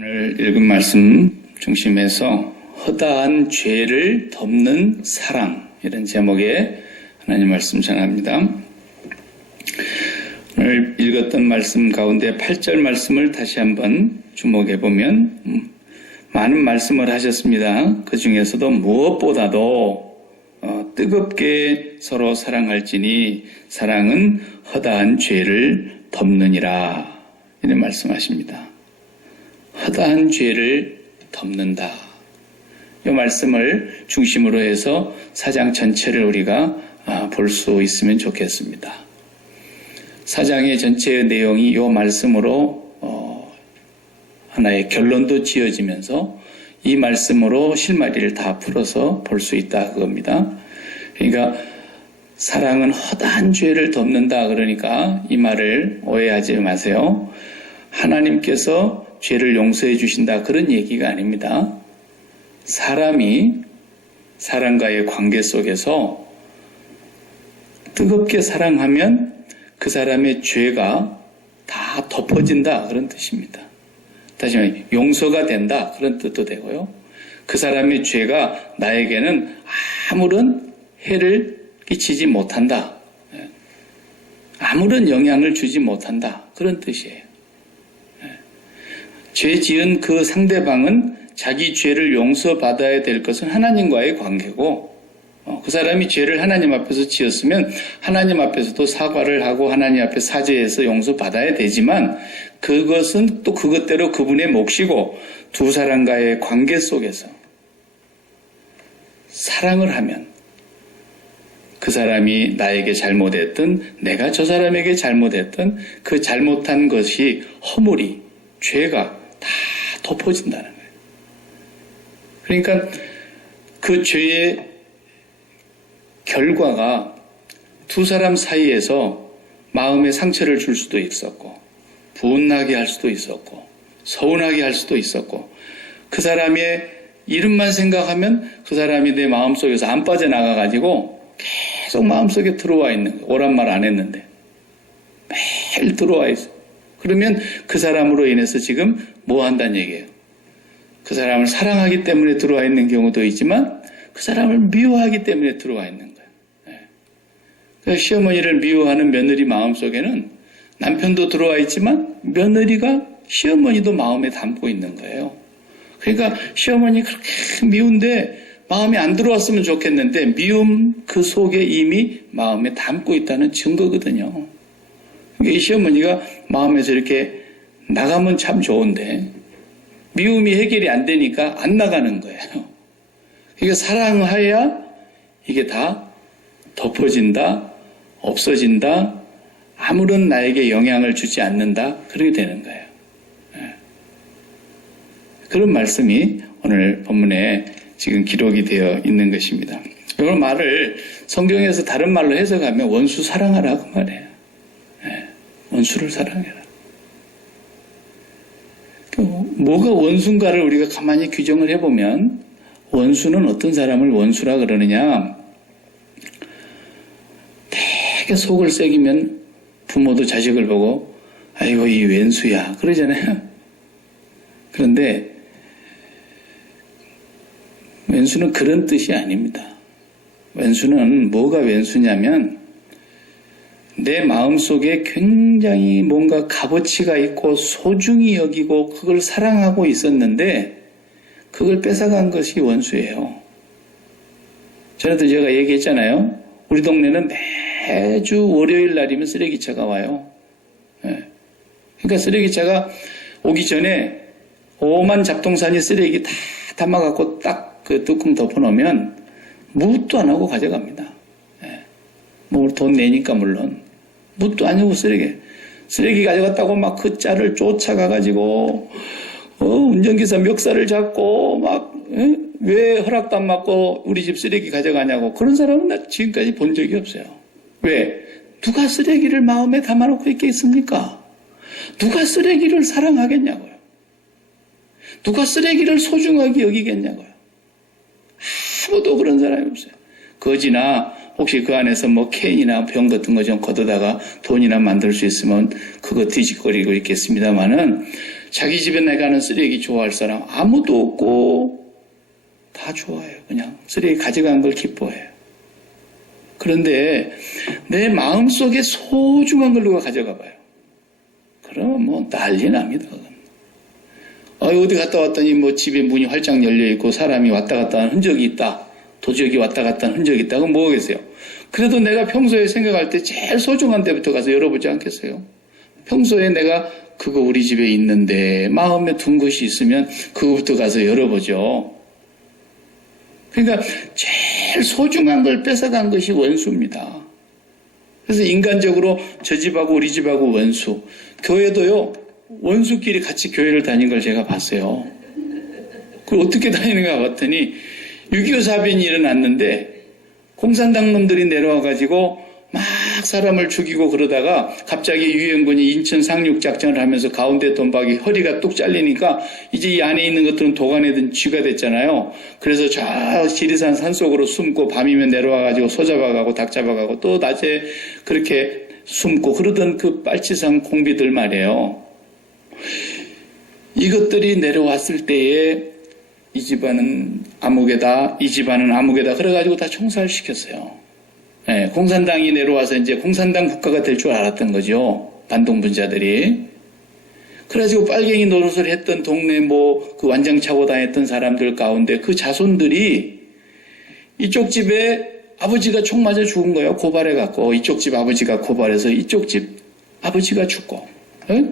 오늘 읽은 말씀 중심에서 허다한 죄를 덮는 사랑, 이런 제목의 하나님 말씀 전합니다. 오늘 읽었던 말씀 가운데 8절 말씀을 다시 한번 주목해 보면 많은 말씀을 하셨습니다. 그 중에서도 무엇보다도 뜨겁게 서로 사랑할지니 사랑은 허다한 죄를 덮느니라, 이런 말씀하십니다. 허다한 죄를 덮는다. 이 말씀을 중심으로 해서 사장 전체를 우리가 볼 수 있으면 좋겠습니다. 사장의 전체의 내용이 이 말씀으로 하나의 결론도 지어지면서 이 말씀으로 실마리를 다 풀어서 볼 수 있다, 그겁니다. 그러니까 사랑은 허다한 죄를 덮는다, 그러니까 이 말을 오해하지 마세요. 하나님께서 죄를 용서해 주신다, 그런 얘기가 아닙니다. 사람이 사람과의 관계 속에서 뜨겁게 사랑하면 그 사람의 죄가 다 덮어진다, 그런 뜻입니다. 다시 말해 용서가 된다, 그런 뜻도 되고요. 그 사람의 죄가 나에게는 아무런 해를 끼치지 못한다, 아무런 영향을 주지 못한다, 그런 뜻이에요. 죄 지은 그 상대방은 자기 죄를 용서받아야 될 것은 하나님과의 관계고, 그 사람이 죄를 하나님 앞에서 지었으면 하나님 앞에서도 사과를 하고 하나님 앞에 사죄해서 용서받아야 되지만, 그것은 또 그것대로 그분의 몫이고, 두 사람과의 관계 속에서 사랑을 하면 그 사람이 나에게 잘못했든 내가 저 사람에게 잘못했든 그 잘못한 것이 허물이, 죄가 다 덮어진다는 거예요. 그러니까 그 죄의 결과가 두 사람 사이에서 마음의 상처를 줄 수도 있었고, 분하게 할 수도 있었고, 서운하게 할 수도 있었고, 그 사람의 이름만 생각하면 그 사람이 내 마음속에서 안 빠져나가가지고 계속 마음속에 들어와 있는 거예요. 오란 말 안 했는데 매일 들어와 있어. 그러면 그 사람으로 인해서 지금 뭐 한다는 얘기예요? 그 사람을 사랑하기 때문에 들어와 있는 경우도 있지만 그 사람을 미워하기 때문에 들어와 있는 거예요. 그래서 시어머니를 미워하는 며느리 마음속에는 남편도 들어와 있지만 며느리가 시어머니도 마음에 담고 있는 거예요. 그러니까 시어머니 그렇게 미운데 마음에 안 들어왔으면 좋겠는데 미움 그 속에 이미 마음에 담고 있다는 증거거든요. 이 시어머니가 마음에서 이렇게 나가면 참 좋은데 미움이 해결이 안 되니까 안 나가는 거예요. 그러니까 사랑해야 이게 다 덮어진다, 없어진다, 아무런 나에게 영향을 주지 않는다, 그렇게 되는 거예요. 그런 말씀이 오늘 본문에 지금 기록이 되어 있는 것입니다. 이 말을 성경에서 다른 말로 해석하면 원수 사랑하라, 그 말이에요. 원수를 사랑해라. 뭐가 원수인가를 우리가 가만히 규정을 해보면, 원수는 어떤 사람을 원수라 그러느냐, 되게 속을 새기면 부모도 자식을 보고 아이고 이 왼수야 그러잖아요. 그런데 왼수는 그런 뜻이 아닙니다. 왼수는 뭐가 왼수냐면 내 마음속에 굉장히 뭔가 값어치가 있고 소중히 여기고 그걸 사랑하고 있었는데 그걸 뺏어간 것이 원수예요. 전에도 제가 얘기했잖아요. 우리 동네는 매주 월요일 날이면 쓰레기차가 와요. 그러니까 쓰레기차가 오기 전에 오만 잡동사니 쓰레기 다 담아갖고 딱 그 뚜껑 덮어놓으면 묻도 안 하고 가져갑니다. 뭐 돈 내니까 물론. 묻도 안 하고 쓰레기 가져갔다고 막 그 짤을 쫓아가가지고 운전기사 멱살을 잡고 막 왜 허락도 안 받고 우리 집 쓰레기 가져가냐고, 그런 사람은 나 지금까지 본 적이 없어요. 왜? 누가 쓰레기를 마음에 담아놓고 있겠습니까? 누가 쓰레기를 사랑하겠냐고요. 누가 쓰레기를 소중하게 여기겠냐고요. 아무도 그런 사람이 없어요. 거지나 혹시 그 안에서 뭐 캔이나 병 같은 거 좀 걷어다가 돈이나 만들 수 있으면 그거 뒤집거리고 있겠습니다만은 자기 집에 나가는 쓰레기 좋아할 사람 아무도 없고 다 좋아해요. 그냥 쓰레기 가져간 걸 기뻐해요. 그런데 내 마음속에 소중한 걸 누가 가져가 봐요. 그럼 뭐 난리 납니다. 어디 갔다 왔더니 뭐 집에 문이 활짝 열려 있고 사람이 왔다 갔다 하는 흔적이 있다. 도적이 왔다 갔다 하는 흔적이 있다. 그럼 뭐겠어요? 그래도 내가 평소에 생각할 때 제일 소중한 데부터 가서 열어보지 않겠어요? 평소에 내가 그거 우리 집에 있는데 마음에 둔 것이 있으면 그거부터 가서 열어보죠. 그러니까 제일 소중한 걸 뺏어간 것이 원수입니다. 그래서 인간적으로 저 집하고 우리 집하고 원수. 교회도요, 원수끼리 같이 교회를 다닌 걸 제가 봤어요. 그걸 어떻게 다니는가 봤더니 6.25 사변이 일어났는데 공산당 놈들이 내려와가지고 막 사람을 죽이고 그러다가 갑자기 유엔군이 인천 상륙작전을 하면서 가운데 돈박이 허리가 뚝 잘리니까 이제 이 안에 있는 것들은 도가내든 쥐가 됐잖아요. 그래서 저 지리산 산속으로 숨고 밤이면 내려와가지고 소 잡아가고 닭 잡아가고 또 낮에 그렇게 숨고 그러던 그 빨치산 공비들 말이에요. 이것들이 내려왔을 때에 이 집안은 아무개다, 이 집안은 아무개다 그래가지고 다 총살시켰어요. 네, 공산당이 내려와서 이제 공산당 국가가 될 줄 알았던 거죠. 반동분자들이. 그래가지고 빨갱이 노릇을 했던 동네 뭐 그 완장 차고 다녔던 사람들 가운데 그 자손들이 이쪽 집에 아버지가 총 맞아 죽은 거예요. 고발해갖고 이쪽 집 아버지가 고발해서 이쪽 집 아버지가 죽고 네?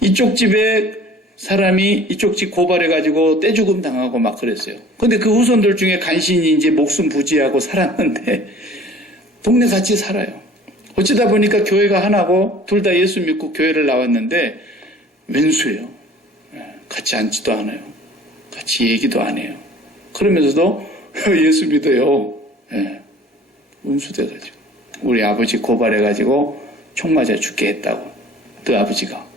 이쪽 집에 사람이 이쪽 집 고발해가지고 떼죽음 당하고 막 그랬어요. 근데 그 후손들 중에 간신히 이제 목숨 부지하고 살았는데 동네 같이 살아요. 어쩌다 보니까 교회가 하나고 둘 다 예수 믿고 교회를 나왔는데 왼수예요. 같이 앉지도 않아요. 같이 얘기도 안 해요. 그러면서도 예수 믿어요. 원수돼가지고 우리 아버지 고발해가지고 총 맞아 죽게 했다고. 그 아버지가.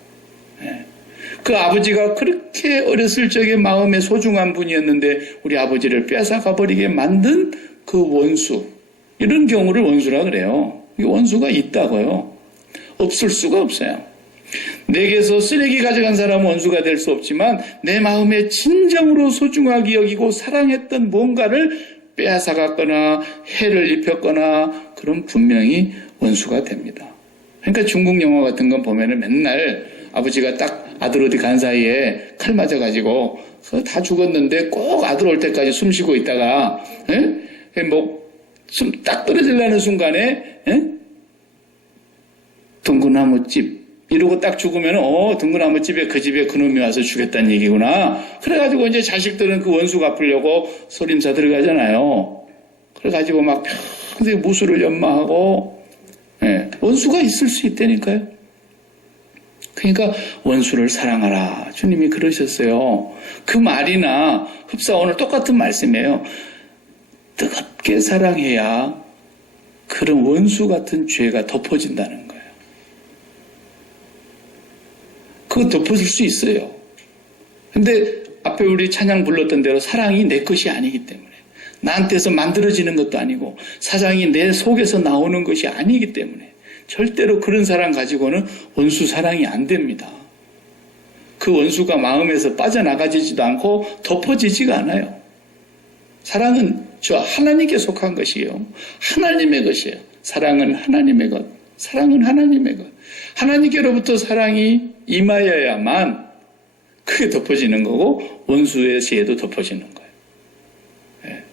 그 아버지가 그렇게 어렸을 적에 마음에 소중한 분이었는데 우리 아버지를 뺏어가 버리게 만든 그 원수. 이런 경우를 원수라 그래요. 이 원수가 있다고요. 없을 수가 없어요. 내게서 쓰레기 가져간 사람은 원수가 될 수 없지만 내 마음에 진정으로 소중하게 여기고 사랑했던 뭔가를 빼앗아갔거나 해를 입혔거나 그럼 분명히 원수가 됩니다. 그러니까 중국 영화 같은 건 보면은 맨날 아버지가 딱 아들 어디 간 사이에 칼 맞아가지고 다 죽었는데 꼭 아들 올 때까지 숨 쉬고 있다가 뭐 숨 딱 떨어지려는 순간에 둥그나무집 이러고 딱 죽으면 둥그나무집에 그 집에 그놈이 와서 죽였다는 얘기구나. 그래가지고 이제 자식들은 그 원수 갚으려고 소림사 들어가잖아요. 그래가지고 막 평생 무술을 연마하고 원수가 있을 수 있다니까요. 그러니까 원수를 사랑하라. 주님이 그러셨어요. 그 말이나 흡사 오늘 똑같은 말씀이에요. 뜨겁게 사랑해야 그런 원수 같은 죄가 덮어진다는 거예요. 그거 덮어질 수 있어요. 근데 앞에 우리 찬양 불렀던 대로 사랑이 내 것이 아니기 때문에 나한테서 만들어지는 것도 아니고 사랑이 내 속에서 나오는 것이 아니기 때문에 절대로 그런 사랑 가지고는 원수 사랑이 안 됩니다. 그 원수가 마음에서 빠져나가지도 않고 덮어지지가 않아요. 사랑은 저 하나님께 속한 것이에요. 하나님의 것이에요. 사랑은 하나님의 것. 사랑은 하나님의 것. 하나님께로부터 사랑이 임하여야만 그게 덮어지는 거고 원수의 죄도 덮어지는 거예요.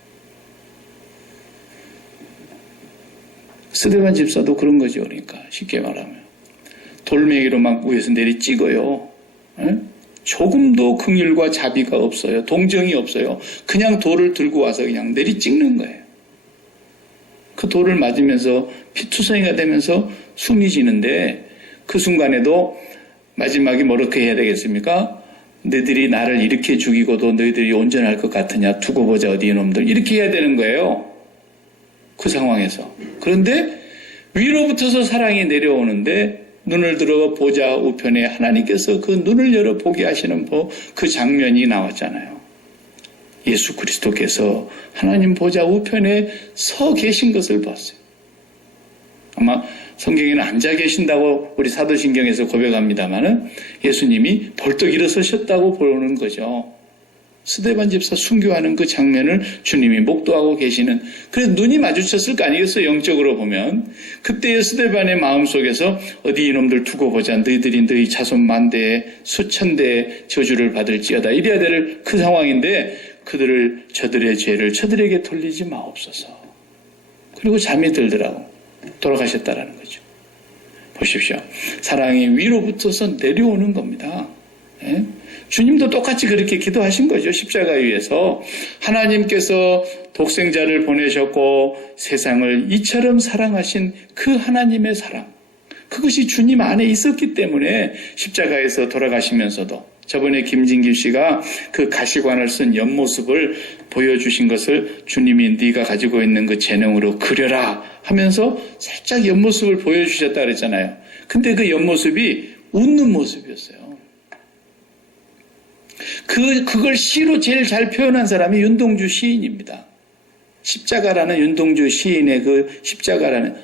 스데반 집사도 그런 거죠. 그러니까 쉽게 말하면 돌멩이로 막 위에서 내리 찍어요. 조금도 긍휼과 자비가 없어요. 동정이 없어요. 그냥 돌을 들고 와서 그냥 내리 찍는 거예요. 그 돌을 맞으면서 피투성이가 되면서 숨이 지는데 그 순간에도 마지막에 뭐렇게 해야 되겠습니까? 너희들이 나를 이렇게 죽이고도 너희들이 온전할 것 같으냐? 두고 보자 어디 이놈들. 이렇게 해야 되는 거예요. 그 상황에서. 그런데 위로부터서 사랑이 내려오는데 눈을 들어 보자 우편에 하나님께서 그 눈을 열어 보게 하시는 그 장면이 나왔잖아요. 예수 그리스도께서 하나님 보좌 우편에 서 계신 것을 봤어요. 아마 성경에는 앉아 계신다고 우리 사도신경에서 고백합니다마는 예수님이 벌떡 일어서셨다고 보는 거죠. 스데반 집사 순교하는 그 장면을 주님이 목도하고 계시는, 그래서 눈이 마주쳤을 거 아니겠어요, 영적으로 보면. 그때의 스데반의 마음속에서 어디 이놈들 두고 보자, 너희들이 너희 자손 만대에 수천 대의 저주를 받을지어다 이래야 될 그 상황인데, 그들을 저들의 죄를 저들에게 돌리지 마옵소서. 그리고 잠이 들더라고 돌아가셨다라는 거죠. 보십시오. 사랑이 위로부터서 내려오는 겁니다. 예? 주님도 똑같이 그렇게 기도하신 거죠. 십자가 위에서 하나님께서 독생자를 보내셨고 세상을 이처럼 사랑하신 그 하나님의 사랑, 그것이 주님 안에 있었기 때문에 십자가에서 돌아가시면서도 저번에 김진규 씨가 그 가시관을 쓴 옆모습을 보여주신 것을 주님이 네가 가지고 있는 그 재능으로 그려라 하면서 살짝 옆모습을 보여주셨다 그랬잖아요. 근데 그 옆모습이 웃는 모습이었어요. 그걸 시로 제일 잘 표현한 사람이 윤동주 시인입니다. 십자가라는 윤동주 시인의 그 십자가라는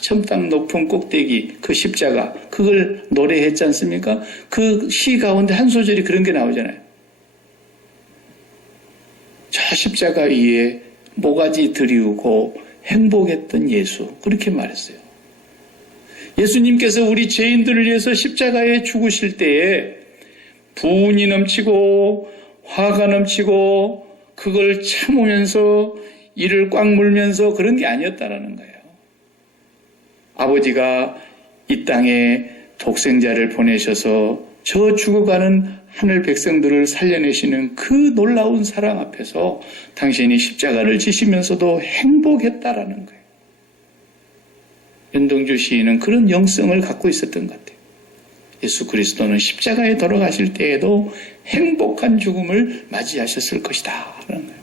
저 땅 높은 꼭대기 그 십자가, 그걸 노래했지 않습니까? 그 시 가운데 한 소절이 그런 게 나오잖아요. 저 십자가 위에 모가지 들이우고 행복했던 예수, 그렇게 말했어요. 예수님께서 우리 죄인들을 위해서 십자가에 죽으실 때에 분이 넘치고 화가 넘치고 그걸 참으면서 이를 꽉 물면서 그런 게 아니었다라는 거예요. 아버지가 이 땅에 독생자를 보내셔서 저 죽어가는 하늘 백성들을 살려내시는 그 놀라운 사랑 앞에서 당신이 십자가를 지시면서도 행복했다라는 거예요. 윤동주 시인은 그런 영성을 갖고 있었던 것 같아요. 예수 그리스도는 십자가에 돌아가실 때에도 행복한 죽음을 맞이하셨을 것이다 라는 거예요.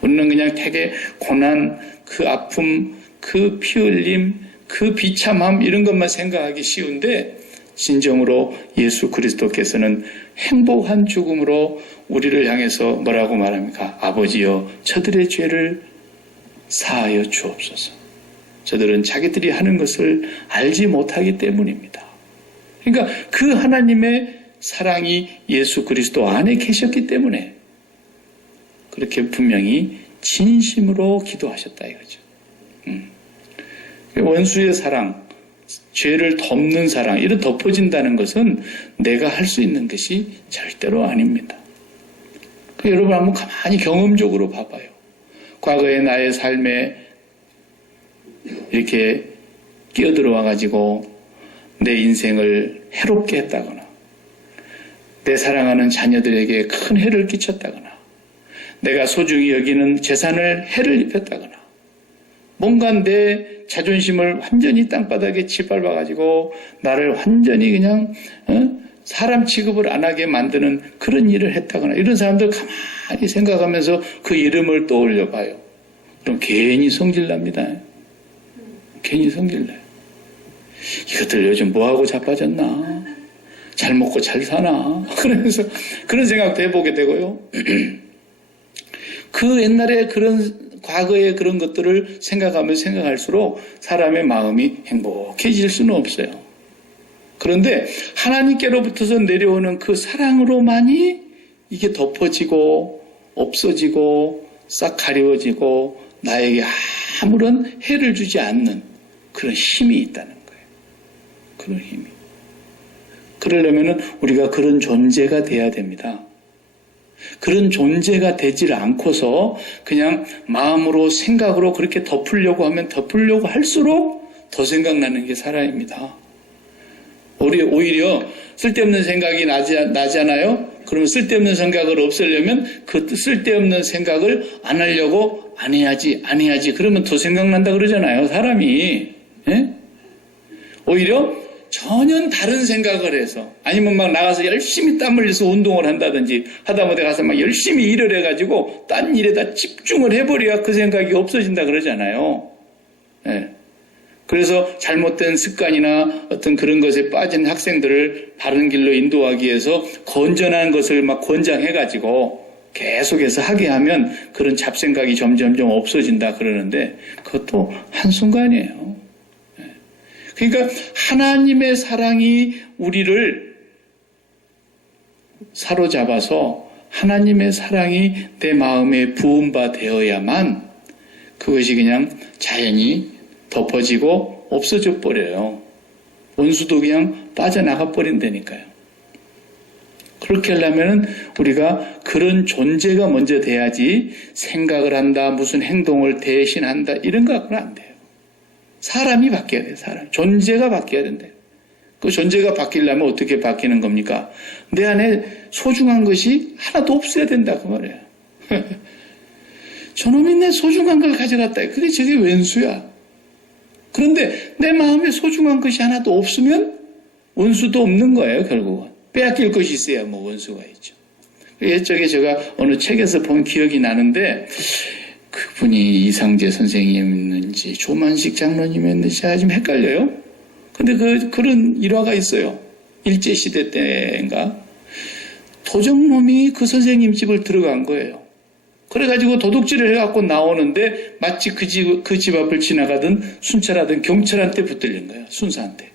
우리는 그냥 되게 고난, 그 아픔, 그 피 흘림, 그 비참함 이런 것만 생각하기 쉬운데 진정으로 예수 그리스도께서는 행복한 죽음으로 우리를 향해서 뭐라고 말합니까? 아버지여 저들의 죄를 사하여 주옵소서. 저들은 자기들이 하는 것을 알지 못하기 때문입니다. 그러니까 그 하나님의 사랑이 예수 그리스도 안에 계셨기 때문에 그렇게 분명히 진심으로 기도하셨다 이거죠. 원수의 사랑, 죄를 덮는 사랑, 이런 덮어진다는 것은 내가 할 수 있는 것이 절대로 아닙니다. 여러분 한번 가만히 경험적으로 봐봐요. 과거의 나의 삶에 이렇게 끼어들어와가지고 내 인생을 해롭게 했다거나 내 사랑하는 자녀들에게 큰 해를 끼쳤다거나 내가 소중히 여기는 재산을 해를 입혔다거나 뭔가 내 자존심을 완전히 땅바닥에 짓밟아가지고 나를 완전히 그냥 사람 취급을 안 하게 만드는 그런 일을 했다거나 이런 사람들 가만히 생각하면서 그 이름을 떠올려 봐요. 그럼 괜히 성질납니다. 괜히 성질나요. 이것들 요즘 뭐하고 자빠졌나? 잘 먹고 잘 사나? 그러면서 그런 생각도 해보게 되고요. 그 옛날에 과거의 그런 것들을 생각하면 생각할수록 사람의 마음이 행복해질 수는 없어요. 그런데 하나님께로부터서 내려오는 그 사랑으로만이 이게 덮어지고 없어지고 싹 가려워지고 나에게 아무런 해를 주지 않는 그런 힘이 있다는 거예요. 그런 힘이. 그러려면 우리가 그런 존재가 돼야 됩니다. 그런 존재가 되질 않고서 그냥 마음으로 생각으로 그렇게 덮으려고 하면 덮으려고 할수록 더 생각나는 게 사람입니다. 오히려 쓸데없는 생각이 나잖아요. 그러면 쓸데없는 생각을 없애려면 그 쓸데없는 생각을 안 하려고 안 해야지 그러면 더 생각난다 그러잖아요. 사람이. 예? 오히려 전혀 다른 생각을 해서 아니면 막 나가서 열심히 땀 흘려서 운동을 한다든지 하다못해 가서 막 열심히 일을 해가지고 딴 일에다 집중을 해버려야 그 생각이 없어진다 그러잖아요. 예. 그래서 잘못된 습관이나 어떤 그런 것에 빠진 학생들을 바른 길로 인도하기 위해서 건전한 것을 막 권장해가지고 계속해서 하게 하면 그런 잡생각이 점점점 없어진다 그러는데 그것도 한순간이에요. 그러니까 하나님의 사랑이 우리를 사로잡아서 하나님의 사랑이 내 마음에 부은 바 되어야만 그것이 그냥 자연히 덮어지고 없어져 버려요. 원수도 그냥 빠져나가 버린다니까요. 그렇게 하려면 우리가 그런 존재가 먼저 돼야지 생각을 한다, 무슨 행동을 대신한다 이런 거 갖고는 안 돼요. 사람이 바뀌어야 돼요. 사람. 존재가 바뀌어야 된대요. 그 존재가 바뀌려면 어떻게 바뀌는 겁니까? 내 안에 소중한 것이 하나도 없어야 된다 그 말이에요. 저놈이 내 소중한 걸 가져갔다. 그게 저게 웬수야. 그런데 내 마음에 소중한 것이 하나도 없으면 원수도 없는 거예요. 결국은. 빼앗길 것이 있어야 뭐 원수가 있죠. 예적에 제가 어느 책에서 본 기억이 나는데 그분이 이상재 선생님이었는지 조만식 장로님이었는지 제가 좀 헷갈려요. 근데 그런 일화가 있어요. 일제시대 때인가. 도적놈이 그 선생님 집을 들어간 거예요. 그래가지고 도둑질을 해갖고 나오는데 마치 그 집 앞을 지나가던 순찰하던 경찰한테 붙들린 거예요. 순사한테.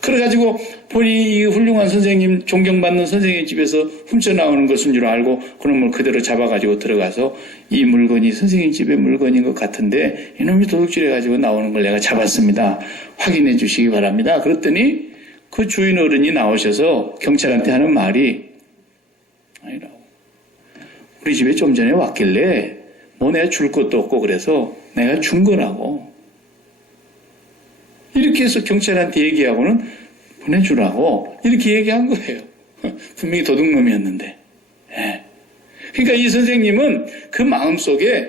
그래가지고 본인이 이 훌륭한 선생님, 존경받는 선생님 집에서 훔쳐나오는 것인 줄 알고 그놈을 그대로 잡아가지고 들어가서 이 물건이 선생님 집의 물건인 것 같은데 이놈이 도둑질해가지고 나오는 걸 내가 잡았습니다. 확인해 주시기 바랍니다. 그랬더니 그 주인 어른이 나오셔서 경찰한테 하는 말이 아니라고. 우리 집에 좀 전에 왔길래 뭐 내가 줄 것도 없고 그래서 내가 준 거라고. 이렇게 해서 경찰한테 얘기하고는 보내주라고 이렇게 얘기한 거예요. 분명히 도둑놈이었는데. 네. 그러니까 이 선생님은 그 마음속에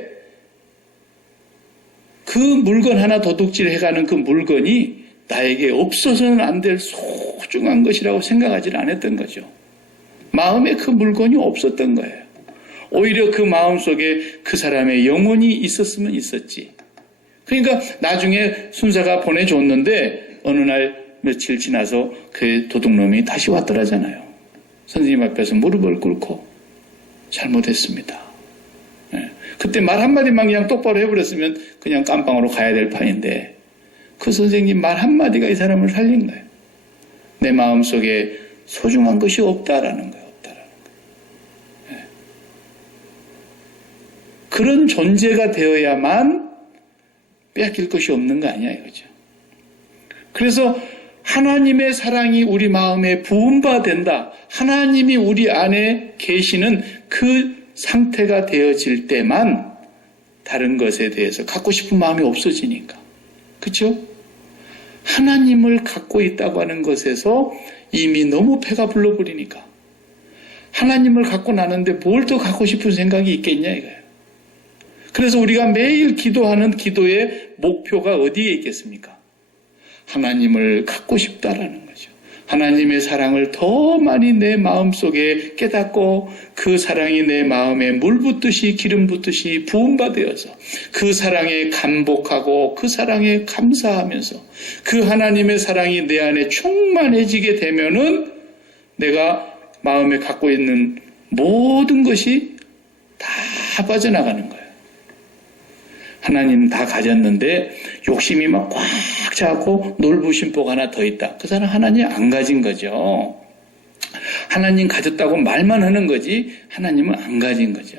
그 물건 하나 도둑질 해가는 그 물건이 나에게 없어서는 안 될 소중한 것이라고 생각하지 않았던 거죠. 마음에 그 물건이 없었던 거예요. 오히려 그 마음속에 그 사람의 영혼이 있었으면 있었지. 그러니까 나중에 순사가 보내줬는데 어느 날 며칠 지나서 그 도둑놈이 다시 왔더라잖아요. 선생님 앞에서 무릎을 꿇고 잘못했습니다. 네. 그때 말 한마디만 그냥 똑바로 해버렸으면 그냥 깜빵으로 가야 될 판인데 그 선생님 말 한마디가 이 사람을 살린 거예요. 내 마음속에 소중한 것이 없다라는 거예요. 네. 그런 존재가 되어야만 빼앗길 것이 없는 거 아니야 이거죠. 그래서 하나님의 사랑이 우리 마음에 부은 바 된다. 하나님이 우리 안에 계시는 그 상태가 되어질 때만 다른 것에 대해서 갖고 싶은 마음이 없어지니까. 그렇죠? 하나님을 갖고 있다고 하는 것에서 이미 너무 배가 불러버리니까. 하나님을 갖고 나는데 뭘 더 갖고 싶은 생각이 있겠냐 이거예요. 그래서 우리가 매일 기도하는 기도의 목표가 어디에 있겠습니까? 하나님을 갖고 싶다라는 거죠. 하나님의 사랑을 더 많이 내 마음속에 깨닫고 그 사랑이 내 마음에 물 붓듯이 기름 붓듯이 부은 바 되어서 그 사랑에 감복하고 그 사랑에 감사하면서 그 하나님의 사랑이 내 안에 충만해지게 되면은 내가 마음에 갖고 있는 모든 것이 다 빠져나가는 거예요. 하나님 다 가졌는데 욕심이 막 꽉 차고 놀부심보가 하나 더 있다. 그 사람 하나님 안 가진 거죠. 하나님 가졌다고 말만 하는 거지 하나님은 안 가진 거죠.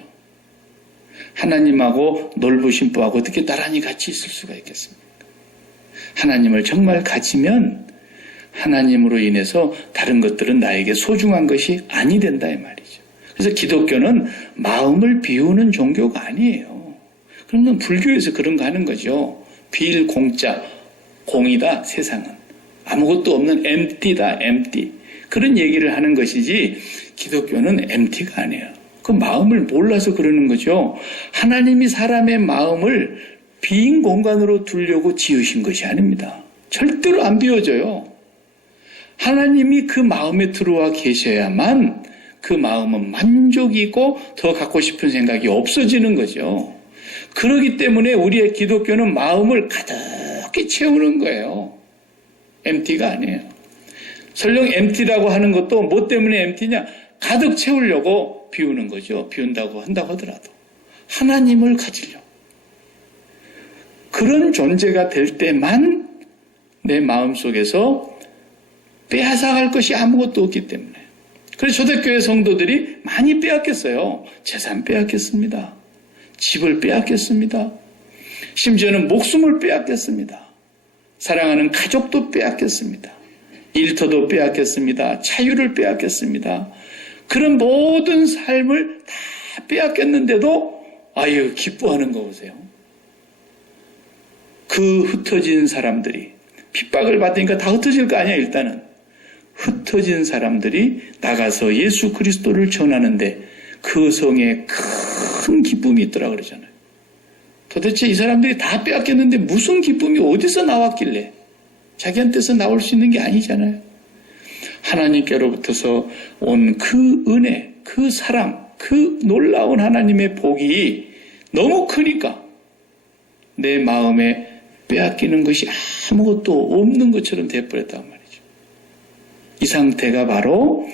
하나님하고 놀부심보하고 어떻게 나란히 같이 있을 수가 있겠습니까? 하나님을 정말 가지면 하나님으로 인해서 다른 것들은 나에게 소중한 것이 아니 된다 이 말이죠. 그래서 기독교는 마음을 비우는 종교가 아니에요. 그러면 불교에서 그런 거 하는 거죠. 빌공짜, 공이다 세상은. 아무것도 없는 empty다, empty. 그런 얘기를 하는 것이지 기독교는 empty가 아니에요. 그 마음을 몰라서 그러는 거죠. 하나님이 사람의 마음을 빈 공간으로 두려고 지으신 것이 아닙니다. 절대로 안 비워져요. 하나님이 그 마음에 들어와 계셔야만 그 마음은 만족이고 더 갖고 싶은 생각이 없어지는 거죠. 그렇기 때문에 우리의 기독교는 마음을 가득히 채우는 거예요. empty가 아니에요. 설령 empty라고 하는 것도 뭐 때문에 empty냐? 가득 채우려고 비우는 거죠. 비운다고 한다고 하더라도. 하나님을 가지려. 그런 존재가 될 때만 내 마음속에서 빼앗아갈 것이 아무것도 없기 때문에. 그래서 초대교회 성도들이 많이 빼앗겼어요. 재산 빼앗겼습니다. 집을 빼앗겼습니다. 심지어는 목숨을 빼앗겼습니다. 사랑하는 가족도 빼앗겼습니다. 일터도 빼앗겼습니다. 자유를 빼앗겼습니다. 그런 모든 삶을 다 빼앗겼는데도 아유 기뻐하는 거 보세요. 그 흩어진 사람들이 핍박을 받으니까 다 흩어질 거 아니야. 일단은 흩어진 사람들이 나가서 예수 그리스도를 전하는데 그 성에 큰 기쁨이 있더라 그러잖아요. 도대체 이 사람들이 다 빼앗겼는데 무슨 기쁨이 어디서 나왔길래 자기한테서 나올 수 있는 게 아니잖아요. 하나님께로부터서 온 그 은혜, 그 사랑, 그 놀라운 하나님의 복이 너무 크니까 내 마음에 빼앗기는 것이 아무것도 없는 것처럼 돼버렸단 말이죠. 이 상태가 바로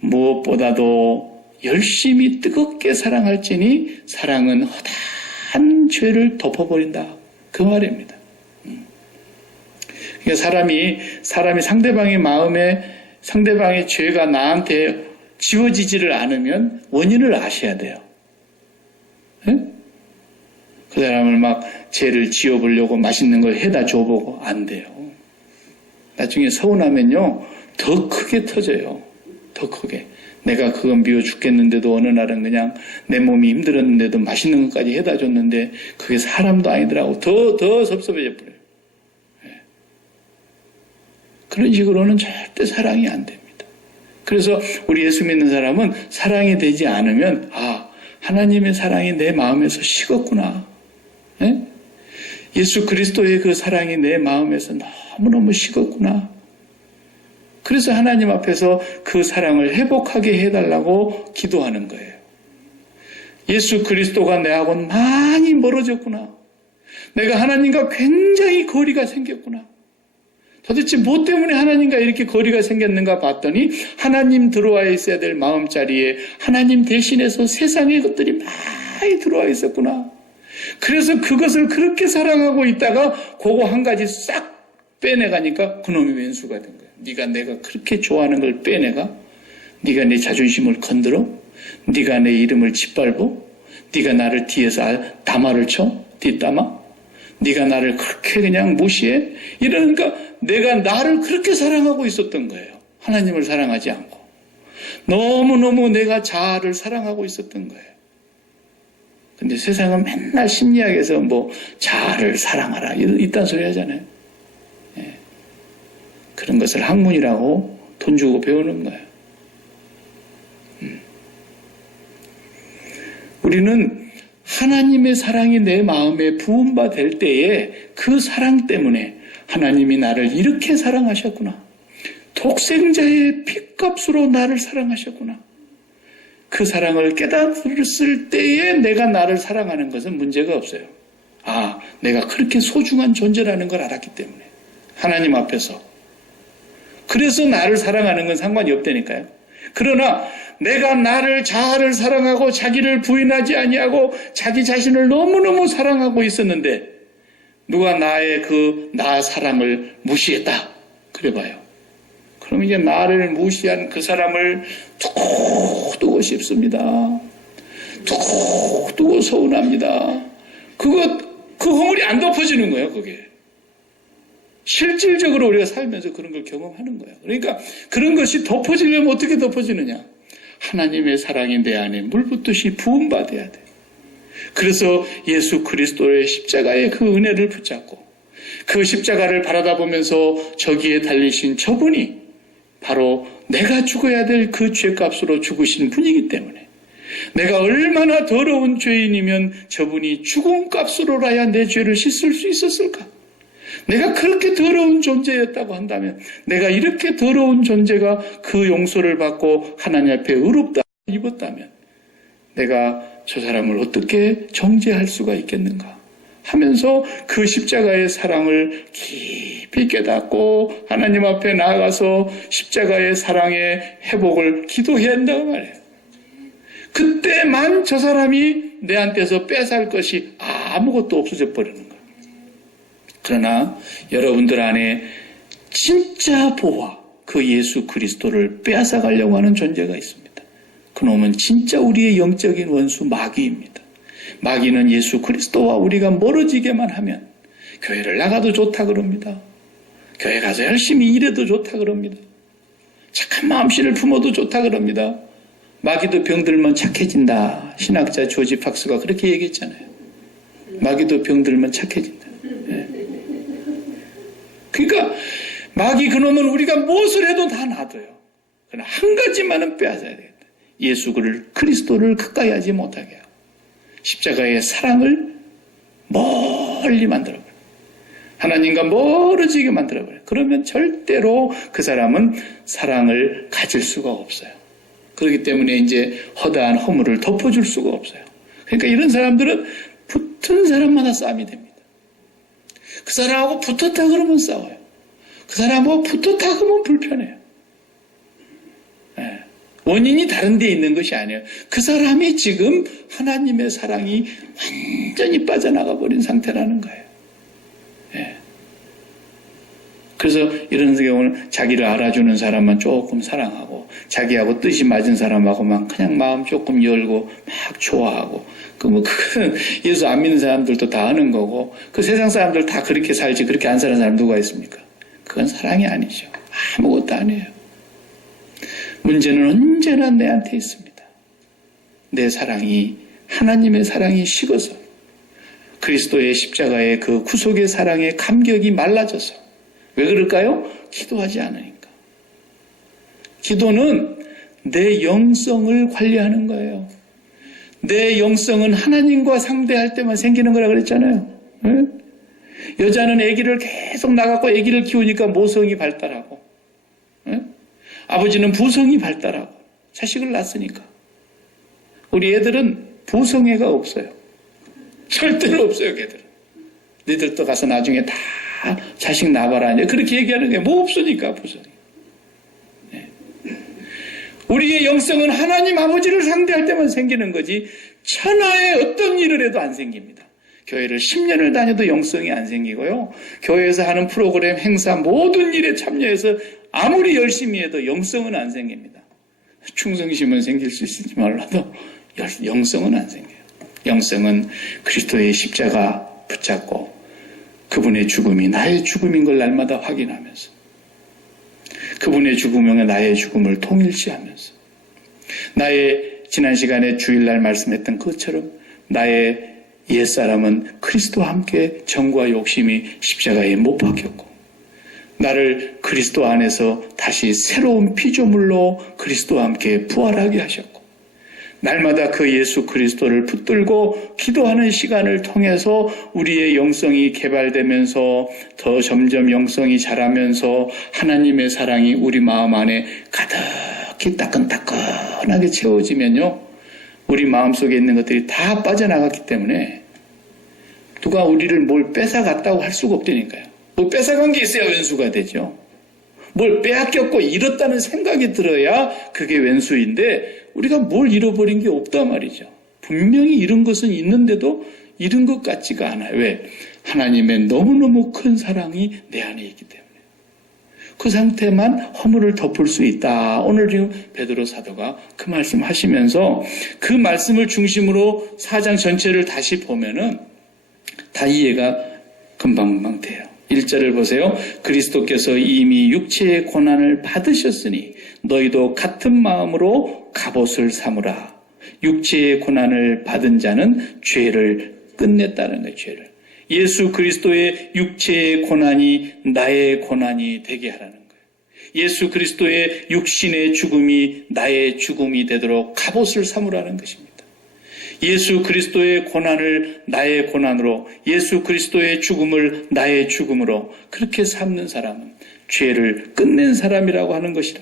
무엇보다도 열심히 뜨겁게 사랑할지니 사랑은 허다한 죄를 덮어버린다. 그 말입니다. 그러니까 사람이 상대방의 마음에 상대방의 죄가 나한테 지워지지를 않으면 원인을 아셔야 돼요. 네? 그 사람을 막 죄를 지워보려고 맛있는 걸 해다 줘보고 안 돼요. 나중에 서운하면요 더 크게 터져요. 더 크게. 내가 그건 미워 죽겠는데도 어느 날은 그냥 내 몸이 힘들었는데도 맛있는 것까지 해다 줬는데 그게 사람도 아니더라고. 더 섭섭해져 버려요. 네. 그런 식으로는 절대 사랑이 안 됩니다. 그래서 우리 예수 믿는 사람은 사랑이 되지 않으면 하나님의 사랑이 내 마음에서 식었구나. 네? 예수 그리스도의 그 사랑이 내 마음에서 너무너무 식었구나. 그래서 하나님 앞에서 그 사랑을 회복하게 해달라고 기도하는 거예요. 예수 그리스도가 내하고는 많이 멀어졌구나. 내가 하나님과 굉장히 거리가 생겼구나. 도대체 뭐 때문에 하나님과 이렇게 거리가 생겼는가 봤더니 하나님 들어와 있어야 될 마음자리에 하나님 대신해서 세상의 것들이 많이 들어와 있었구나. 그래서 그것을 그렇게 사랑하고 있다가 그거 한 가지 싹 빼내가니까 그놈이 왼수가 된 거야. 네가 내가 그렇게 좋아하는 걸 빼내가? 네가 내 자존심을 건드려? 네가 내 이름을 짓밟어? 네가 나를 뒤에서 담화를 쳐? 뒷담화? 네가 나를 그렇게 그냥 무시해? 이러니까 내가 나를 그렇게 사랑하고 있었던 거예요. 하나님을 사랑하지 않고. 너무너무 내가 자아를 사랑하고 있었던 거예요. 근데 세상은 맨날 심리학에서 자아를 사랑하라 이딴 소리 하잖아요. 예. 그런 것을 학문이라고 돈 주고 배우는 거예요. 우리는 하나님의 사랑이 내 마음에 부음받을 때에 그 사랑 때문에 하나님이 나를 이렇게 사랑하셨구나. 독생자의 핏값으로 나를 사랑하셨구나. 그 사랑을 깨달았을 때에 내가 나를 사랑하는 것은 문제가 없어요. 내가 그렇게 소중한 존재라는 걸 알았기 때문에. 하나님 앞에서. 그래서 나를 사랑하는 건 상관이 없다니까요. 그러나 내가 나를 자아를 사랑하고 자기를 부인하지 아니하고 자기 자신을 너무너무 사랑하고 있었는데 누가 나의 나 사랑을 무시했다. 그래봐요. 그럼 이제 나를 무시한 그 사람을 두고 싶습니다. 두고 서운합니다. 그 허물이 안 덮어지는 거예요, 그게. 실질적으로 우리가 살면서 그런 걸 경험하는 거예요. 그러니까 그런 것이 덮어지려면 어떻게 덮어지느냐? 하나님의 사랑이 내 안에 물붓듯이 부음받아야 돼. 그래서 예수 그리스도의 십자가의 그 은혜를 붙잡고 그 십자가를 바라다 보면서 저기에 달리신 저분이 바로 내가 죽어야 될 그 죄값으로 죽으신 분이기 때문에 내가 얼마나 더러운 죄인이면 저분이 죽음값으로라야 내 죄를 씻을 수 있었을까? 내가 그렇게 더러운 존재였다고 한다면 내가 이렇게 더러운 존재가 그 용서를 받고 하나님 앞에 의롭다 입었다면 내가 저 사람을 어떻게 정죄할 수가 있겠는가 하면서 그 십자가의 사랑을 깊이 깨닫고 하나님 앞에 나아가서 십자가의 사랑의 회복을 기도해야 한다고 말해요. 그때만 저 사람이 내한테서 뺏어갈 것이 아무것도 없어져 버리는 거예요. 그러나 여러분들 안에 진짜 보화, 그 예수 그리스도를 빼앗아가려고 하는 존재가 있습니다. 그놈은 진짜 우리의 영적인 원수 마귀입니다. 마귀는 예수 그리스도와 우리가 멀어지게만 하면 교회를 나가도 좋다 그럽니다. 교회 가서 열심히 일해도 좋다 그럽니다. 착한 마음씨를 품어도 좋다 그럽니다. 마귀도 병들면 착해진다. 신학자 조지 팍스가 그렇게 얘기했잖아요. 마귀도 병들면 착해진다. 네. 그러니까 마귀 그놈은 우리가 무엇을 해도 다 놔둬요. 그러나 한 가지만은 빼앗아야 되겠다. 예수 그리스도를 가까이 하지 못하게 하고 십자가의 사랑을 멀리 만들어버려요. 하나님과 멀어지게 만들어버려요. 그러면 절대로 그 사람은 사랑을 가질 수가 없어요. 그렇기 때문에 이제 허다한 허물을 덮어줄 수가 없어요. 그러니까 이런 사람들은 붙은 사람마다 싸움이 됩니다. 그 사람하고 붙었다 그러면 싸워요. 그 사람하고 붙었다 그러면 불편해요. 네. 원인이 다른 데 있는 것이 아니에요. 그 사람이 지금 하나님의 사랑이 완전히 빠져나가 버린 상태라는 거예요. 네. 그래서 이런 경우는 자기를 알아주는 사람만 조금 사랑하고 자기하고 뜻이 맞은 사람하고만 그냥 마음 조금 열고 막 좋아하고 그 예수 안 믿는 사람들도 다 아는 거고 그 세상 사람들 다 그렇게 살지 그렇게 안 사는 사람 누가 있습니까? 그건 사랑이 아니죠. 아무것도 아니에요. 문제는 언제나 내한테 있습니다. 내 사랑이 하나님의 사랑이 식어서 그리스도의 십자가의 그 구속의 사랑의 감격이 말라져서 왜 그럴까요? 기도하지 않으니까. 기도는 내 영성을 관리하는 거예요. 내 영성은 하나님과 상대할 때만 생기는 거라 그랬잖아요. 네? 여자는 아기를 계속 낳아갖고 아기를 키우니까 모성이 발달하고 네? 아버지는 부성이 발달하고 자식을 낳았으니까 우리 애들은 부성애가 없어요. 절대로 없어요. 걔들은. 너희들도 가서 나중에 다 자식 낳아봐라. 그렇게 얘기하는 게 뭐 없으니까 부성이. 네. 우리의 영성은 하나님 아버지를 상대할 때만 생기는 거지 천하의 어떤 일을 해도 안 생깁니다. 교회를 10년을 다녀도 영성이 안 생기고요. 교회에서 하는 프로그램, 행사 모든 일에 참여해서 아무리 열심히 해도 영성은 안 생깁니다. 충성심은 생길 수 있을지 몰라도 영성은 안 생겨요. 영성은 그리스도의 십자가 붙잡고 그분의 죽음이 나의 죽음인 걸 날마다 확인하면서 그분의 죽음과 나의 죽음을 통일시하면서 나의 지난 시간에 주일날 말씀했던 것처럼 나의 옛사람은 그리스도와 함께 정과 욕심이 십자가에 못 박혔고 나를 그리스도 안에서 다시 새로운 피조물로 그리스도와 함께 부활하게 하셨고 날마다 그 예수 그리스도를 붙들고 기도하는 시간을 통해서 우리의 영성이 개발되면서 더 점점 영성이 자라면서 하나님의 사랑이 우리 마음 안에 가득히 따끈따끈하게 채워지면요. 우리 마음속에 있는 것들이 다 빠져나갔기 때문에 누가 우리를 뭘 뺏어갔다고 할 수가 없다니까요. 뭐 뺏어간 게 있어야 왼수가 되죠. 뭘 빼앗겼고 잃었다는 생각이 들어야 그게 왼수인데 우리가 뭘 잃어버린 게 없단 말이죠. 분명히 잃은 것은 있는데도 잃은 것 같지가 않아요. 왜? 하나님의 너무너무 큰 사랑이 내 안에 있기 때문에. 그 상태만 허물을 덮을 수 있다. 오늘 지금 베드로 사도가 그 말씀 하시면서 그 말씀을 중심으로 4장 전체를 다시 보면은 다 이해가 금방금방 돼요. 1절을 보세요. 그리스도께서 이미 육체의 고난을 받으셨으니 너희도 같은 마음으로 갑옷을 삼으라. 육체의 고난을 받은 자는 죄를 끝냈다는 거예요. 죄를. 예수 그리스도의 육체의 고난이 나의 고난이 되게 하라는 거예요. 예수 그리스도의 육신의 죽음이 나의 죽음이 되도록 갑옷을 삼으라는 것입니다. 예수 그리스도의 고난을 나의 고난으로, 예수 그리스도의 죽음을 나의 죽음으로 그렇게 삼는 사람은 죄를 끝낸 사람이라고 하는 것이라.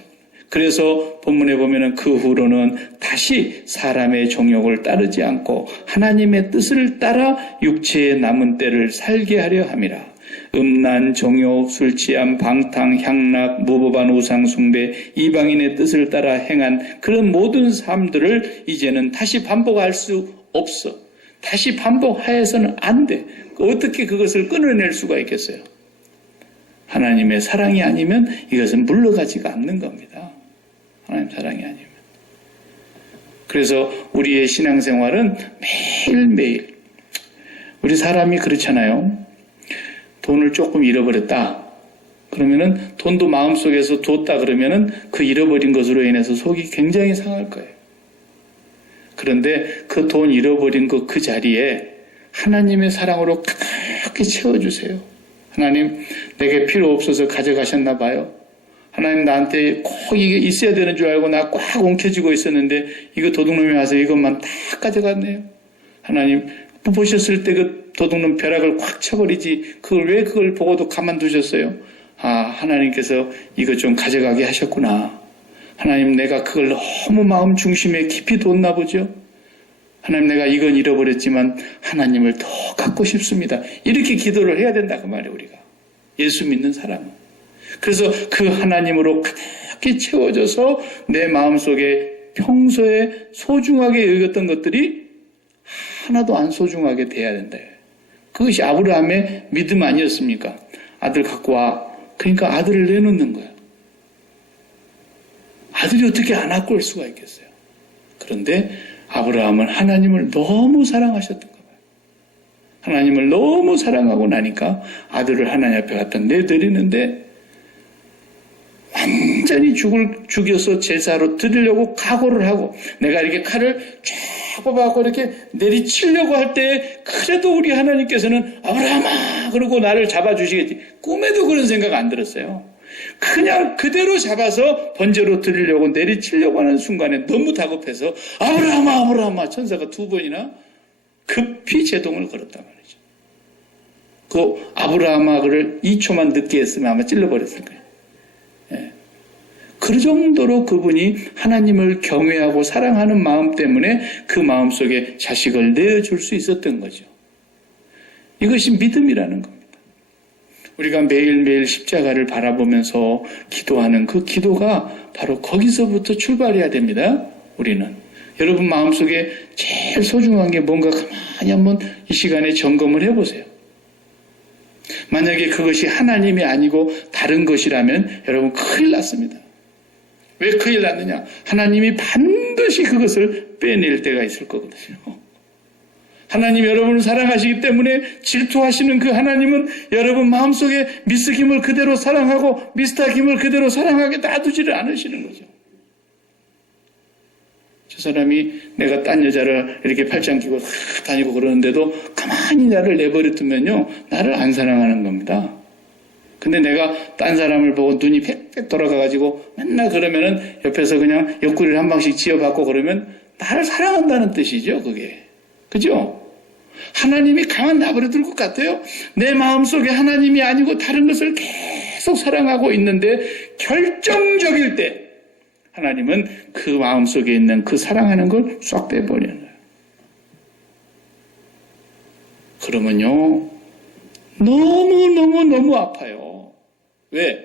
그래서 본문에 보면은 그 후로는 다시 사람의 정욕을 따르지 않고 하나님의 뜻을 따라 육체의 남은 때를 살게 하려 함이라. 음란, 정욕, 술취함, 방탕, 향락, 무법한 우상 숭배, 이방인의 뜻을 따라 행한 그런 모든 삶들을 이제는 다시 반복할 수 없어. 다시 반복하여서는 안 돼. 어떻게 그것을 끊어낼 수가 있겠어요? 하나님의 사랑이 아니면 이것은 물러가지가 않는 겁니다. 하나님 사랑이 아니면. 그래서 우리의 신앙생활은 매일매일, 우리 사람이 그렇잖아요. 돈을 조금 잃어버렸다. 그러면은 돈도 마음속에서 뒀다 그러면은 그 잃어버린 것으로 인해서 속이 굉장히 상할 거예요. 그런데 그 돈 잃어버린 그 자리에 하나님의 사랑으로 가득히 채워주세요. 하나님, 내게 필요 없어서 가져가셨나 봐요. 하나님, 나한테 꼭 이게 있어야 되는 줄 알고 나 꽉 엉켜쥐고 있었는데 이거 도둑놈이 와서 이것만 다 가져갔네요. 하나님, 보셨을 때 그 도둑놈 벼락을 꽉 쳐버리지 왜 그걸 보고도 가만두셨어요? 아, 하나님께서 이거 좀 가져가게 하셨구나. 하나님, 내가 그걸 너무 마음 중심에 깊이 뒀나 보죠? 하나님, 내가 이건 잃어버렸지만 하나님을 더 갖고 싶습니다. 이렇게 기도를 해야 된다 그 말이에요. 우리가 예수 믿는 사람은. 그래서 그 하나님으로 가득히 채워져서 내 마음속에 평소에 소중하게 여겼던 것들이 하나도 안 소중하게 돼야 된다. 그것이 아브라함의 믿음 아니었습니까? 아들 갖고 와. 그러니까 아들을 내놓는 거예요. 아들이 어떻게 안 갖고 올 수가 있겠어요? 그런데 아브라함은 하나님을 너무 사랑하셨던 거예요. 하나님을 너무 사랑하고 나니까 아들을 하나님 앞에 갖다 내드리는데 완전히 죽여서 제사로 드리려고 각오를 하고 내가 이렇게 칼을 쫙 뽑아갖고 이렇게 내리치려고 할 때 그래도 우리 하나님께서는 아브라함아 그러고 나를 잡아주시겠지. 꿈에도 그런 생각 안 들었어요. 그냥 그대로 잡아서 번제로 드리려고 내리치려고 하는 순간에 너무 다급해서 아브라함아 아브라함아 천사가 2번이나 급히 제동을 걸었단 말이죠. 그 아브라함아를 2초만 늦게 했으면 아마 찔러버렸을 거예요. 예. 그 정도로 그분이 하나님을 경외하고 사랑하는 마음 때문에 그 마음 속에 자식을 내어줄 수 있었던 거죠. 이것이 믿음이라는 겁니다. 우리가 매일매일 십자가를 바라보면서 기도하는 그 기도가 바로 거기서부터 출발해야 됩니다. 우리는. 여러분 마음속에 제일 소중한 게 뭔가 가만히 한번 이 시간에 점검을 해보세요. 만약에 그것이 하나님이 아니고 다른 것이라면 여러분 큰일 났습니다. 왜 큰일 났느냐? 하나님이 반드시 그것을 빼낼 때가 있을 거거든요. 하나님 여러분을 사랑하시기 때문에 질투하시는 그 하나님은 여러분 마음속에 미스 김을 그대로 사랑하고 미스터 김을 그대로 사랑하게 놔두지를 않으시는 거죠. 저 사람이 내가 딴 여자를 이렇게 팔짱 끼고 다니고 그러는데도 가만히 나를 내버려 두면요 나를 안 사랑하는 겁니다. 근데 내가 딴 사람을 보고 눈이 팩팩 돌아가가지고 맨날 그러면은 옆에서 그냥 옆구리를 한 방씩 지어받고 그러면 나를 사랑한다는 뜻이죠, 그게. 그죠? 하나님이 가만 놔버려 둘 것 같아요. 내 마음속에 하나님이 아니고 다른 것을 계속 사랑하고 있는데 결정적일 때 하나님은 그 마음속에 있는 그 사랑하는 걸 쏙 빼버리는 거예요. 그러면요 너무 아파요. 왜?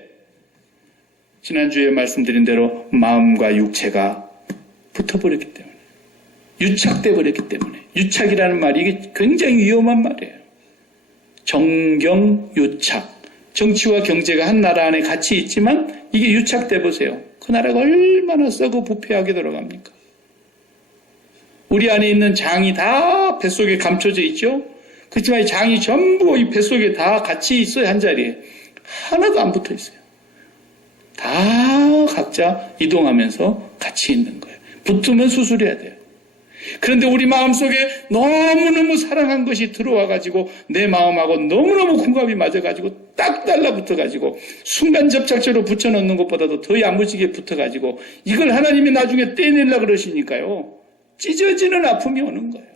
지난주에 말씀드린 대로 마음과 육체가 붙어버렸기 때문에 유착돼 버렸기 때문에 유착이라는 말이 이게 굉장히 위험한 말이에요. 정경유착. 정치와 경제가 한 나라 안에 같이 있지만 이게 유착돼 보세요. 그 나라가 얼마나 썩고 부패하게 돌아갑니까? 우리 안에 있는 장이 다 뱃속에 감춰져 있죠. 그렇지만 이 장이 전부 이 뱃속에 다 같이 있어요. 한 자리에. 하나도 안 붙어 있어요. 다 각자 이동하면서 같이 있는 거예요. 붙으면 수술해야 돼요. 그런데 우리 마음속에 너무너무 사랑한 것이 들어와가지고 내 마음하고 너무너무 궁합이 맞아가지고 딱 달라붙어가지고 순간 접착제로 붙여놓는 것보다도 더 야무지게 붙어가지고 이걸 하나님이 나중에 떼내려고 그러시니까요. 찢어지는 아픔이 오는 거예요.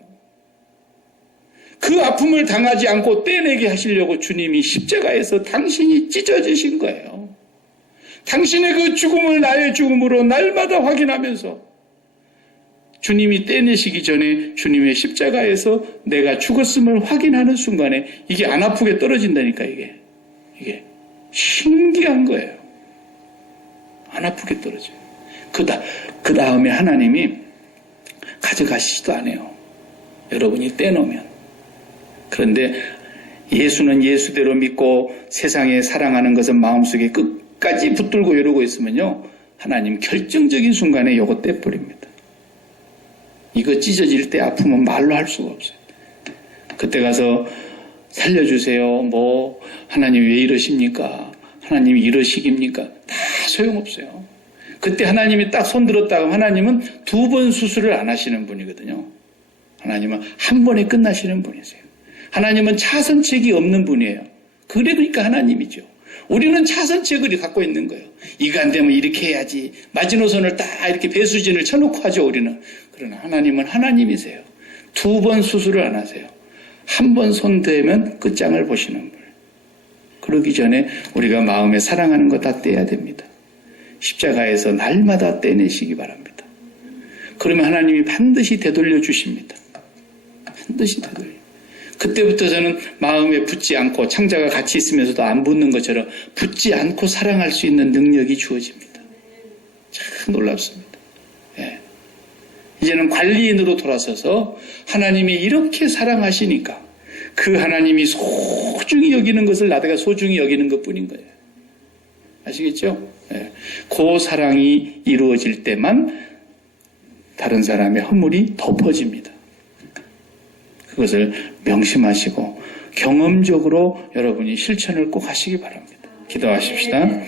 그 아픔을 당하지 않고 떼내게 하시려고 주님이 십자가에서 당신이 찢어지신 거예요. 당신의 그 죽음을 나의 죽음으로 날마다 확인하면서 주님이 떼내시기 전에 주님의 십자가에서 내가 죽었음을 확인하는 순간에 이게 안 아프게 떨어진다니까, 이게. 신기한 거예요. 안 아프게 떨어져요. 그 다음에 하나님이 가져가시지도 않아요. 여러분이 떼놓으면. 그런데 예수는 예수대로 믿고 세상에 사랑하는 것은 마음속에 끝까지 붙들고 이러고 있으면요, 하나님 결정적인 순간에 이거 떼버립니다. 이거 찢어질 때 아프면 말로 할 수가 없어요. 그때 가서 살려주세요. 하나님 왜 이러십니까? 하나님이 이러시깁니까? 다 소용없어요. 그때 하나님이 딱 손들었다가 하나님은 2번 수술을 안 하시는 분이거든요. 하나님은 한 번에 끝나시는 분이세요. 하나님은 차선책이 없는 분이에요. 그러니까 하나님이죠. 우리는 차선책을 갖고 있는 거예요. 이거 안 되면 이렇게 해야지. 마지노선을 딱 이렇게 배수진을 쳐놓고 하죠, 우리는. 그러나 하나님은 하나님이세요. 2번 수술을 안 하세요. 한 번 손대면 끝장을 보시는 분. 그러기 전에 우리가 마음에 사랑하는 거 다 떼야 됩니다. 십자가에서 날마다 떼내시기 바랍니다. 그러면 하나님이 반드시 되돌려 주십니다. 반드시 되돌려. 그때부터 저는 마음에 붙지 않고 창자가 같이 있으면서도 안 붙는 것처럼 붙지 않고 사랑할 수 있는 능력이 주어집니다. 참 놀랍습니다. 예. 이제는 관리인으로 돌아서서 하나님이 이렇게 사랑하시니까 그 하나님이 소중히 여기는 것을 나도 소중히 여기는 것뿐인 거예요. 아시겠죠? 예. 그 사랑이 이루어질 때만 다른 사람의 허물이 덮어집니다. 그것을 명심하시고 경험적으로 여러분이 실천을 꼭 하시기 바랍니다. 기도하십시다.